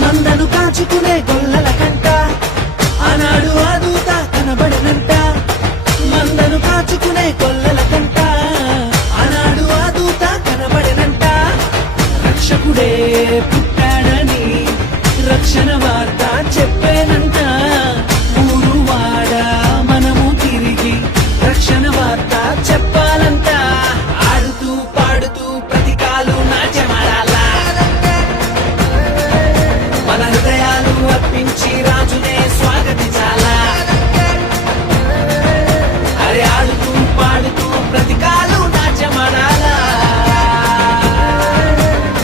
మందను కాచుకునే గొల్లల కంట ఆనాడు ఆ దూత కనబడనంట. మందను కాచుకునే గొల్లల కంట ఆనాడు ఆ దూత కనబడనంట. రక్షకుడే పుట్టాడని రక్షణ వార్త చెప్పేనంట. ఊరు వాడ మనము తిరిగి రక్షణ వార్త చెప్పాలంట. ఆడుతూ పాడుతూ ప్రతికాలు నాట్యమాడాలా, మన హృదయాలు అర్పించి రాజునే స్వాగతించాలా. అరే ఆడుతూ పాడుతూ ప్రతికాలు నాట్యమాడాలా,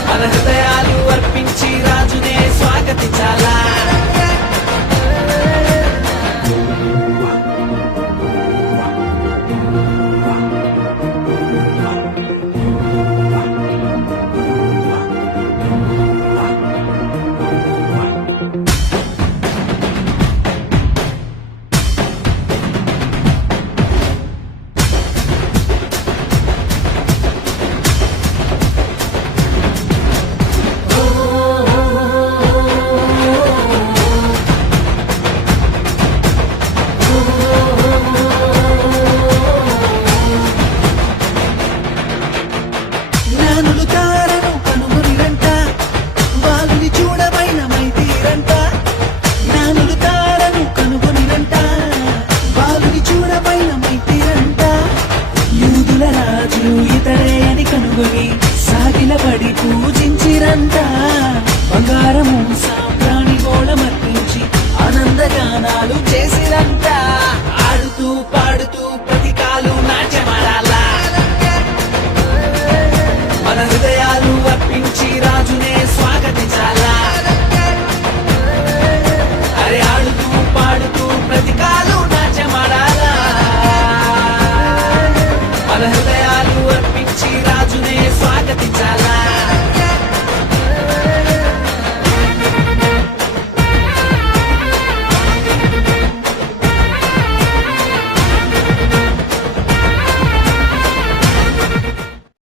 మన హృదయాలు అర్పించి రాజునే స్వాగతించాలా. జ్ఞానులు తారను కనుగొనిరంట, బాలుని చూడమైన మైతీరంట. జ్ఞానులు తారను కనుగొనిరంట, బాలుని చూడమైన మైతీరంట. యూదుల రాజు ఇతడే అని కనుగొని సాగిలపడి పూజించిరంట. బంగారము సాంబ్రాణి గోళమర్పించి ఆనందగానాలు చేసిరంట. ఆడుతూ పాడుతూ ప్రతికాలు నాట్యమాడాల,